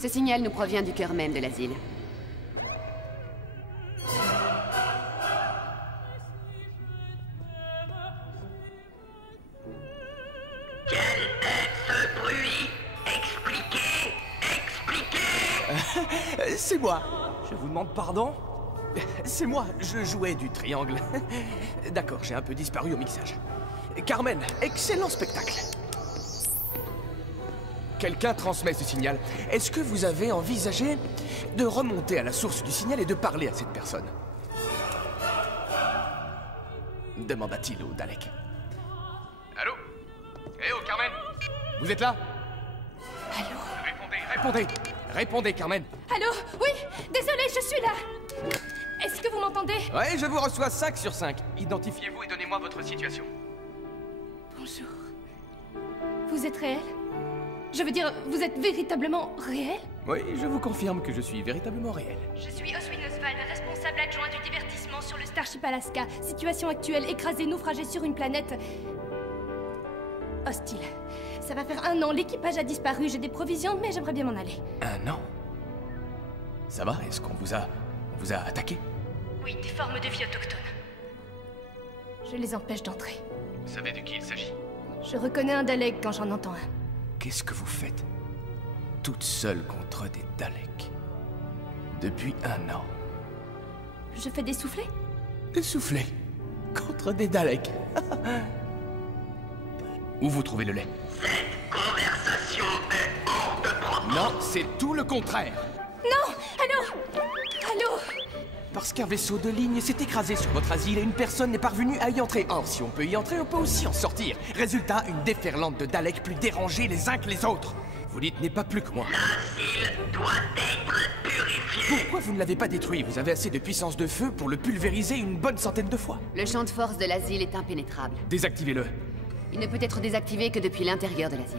Ce signal nous provient du cœur même de l'asile. C'est moi. Je vous demande pardon? C'est moi, je jouais du triangle. D'accord, j'ai un peu disparu au mixage. Carmen, excellent spectacle. Quelqu'un transmet ce signal. Est-ce que vous avez envisagé de remonter à la source du signal et de parler à cette personne? Demanda-t-il au Dalek. Allô? Eh oh, Carmen? Vous êtes là? Allô? Répondez! Répondez, Carmen! Allô? Oui, désolé, je suis là. Est-ce que vous m'entendez? Ouais, je vous reçois 5 sur 5. Identifiez-vous et donnez-moi votre situation. Bonjour. Vous êtes réel? Je veux dire, vous êtes véritablement réel? Oui, je vous confirme que je suis véritablement réel. Je suis Oswin Oswald, responsable adjoint du divertissement sur le Starship Alaska. Situation actuelle, écrasé, naufragé sur une planète... hostile. Ça va faire 1 an, l'équipage a disparu, j'ai des provisions, mais j'aimerais bien m'en aller. 1 an? Ça va? Est-ce qu'on vous a attaqué? Oui, des formes de vie autochtones. Je les empêche d'entrer. Vous savez de qui il s'agit? Je reconnais un Dalek quand j'en entends un. Qu'est-ce que vous faites? Toute seule contre des Daleks. Depuis 1 an. Je fais des soufflets? Des soufflets? Contre des Daleks? Où vous trouvez le lait? Cette conversation est hors de propos. Non, c'est tout le contraire. Non! Allô? Allô? Parce qu'un vaisseau de ligne s'est écrasé sur votre asile et une personne n'est parvenue à y entrer. Or, si on peut y entrer, on peut aussi en sortir. Résultat, une déferlante de Daleks plus dérangés les uns que les autres. Vous n'y tenez pas plus que moi. L'asile doit être purifié. Pourquoi vous ne l'avez pas détruit? Vous avez assez de puissance de feu pour le pulvériser une bonne centaine de fois. Le champ de force de l'asile est impénétrable. Désactivez-le. Il ne peut être désactivé que depuis l'intérieur de l'asile.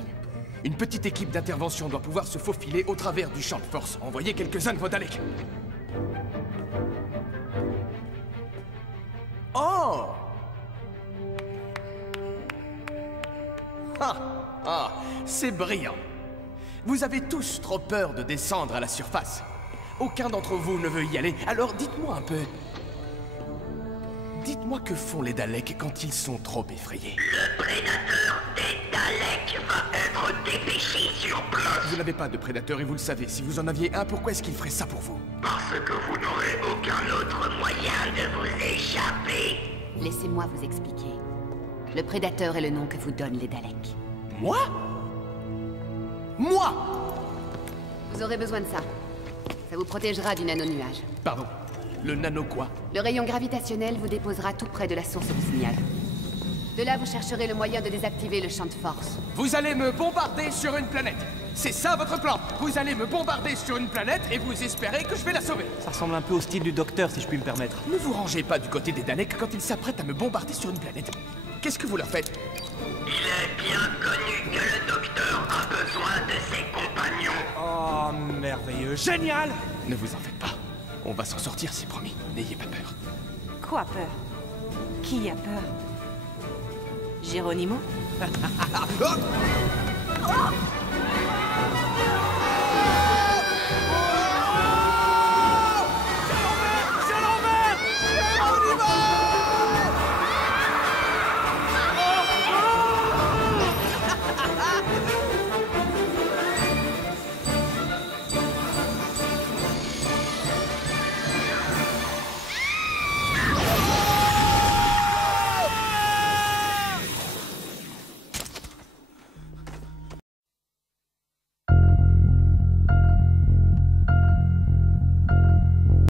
Une petite équipe d'intervention doit pouvoir se faufiler au travers du champ de force. Envoyez quelques-uns de vos Daleks. Oh! Ah, c'est brillant. Vous avez tous trop peur de descendre à la surface. Aucun d'entre vous ne veut y aller, alors dites-moi un peu. Dites-moi que font les Daleks quand ils sont trop effrayés. Le prédateur des Daleks va être dépêché sur place. Vous n'avez pas de prédateur et vous le savez. Si vous en aviez un, pourquoi est-ce qu'il ferait ça pour vous? Parce que vous n'aurez aucun autre moyen de vous échapper. Laissez-moi vous expliquer. Le prédateur est le nom que vous donnent les Daleks. Moi? Moi? Vous aurez besoin de ça. Ça vous protégera du nano-nuage. Pardon. Le nano quoi? Le rayon gravitationnel vous déposera tout près de la source du signal. De là, vous chercherez le moyen de désactiver le champ de force. Vous allez me bombarder sur une planète. C'est ça votre plan. Vous allez me bombarder sur une planète et vous espérez que je vais la sauver. Ça ressemble un peu au style du docteur, si je puis me permettre. Ne vous rangez pas du côté des Daleks quand ils s'apprêtent à me bombarder sur une planète. Qu'est-ce que vous leur faites? Il est bien connu que le docteur a besoin de ses compagnons. Oh, merveilleux, génial! Ne vous en faites pas. On va s'en sortir, c'est promis. N'ayez pas peur. Quoi peur? Qui a peur? Geronimo?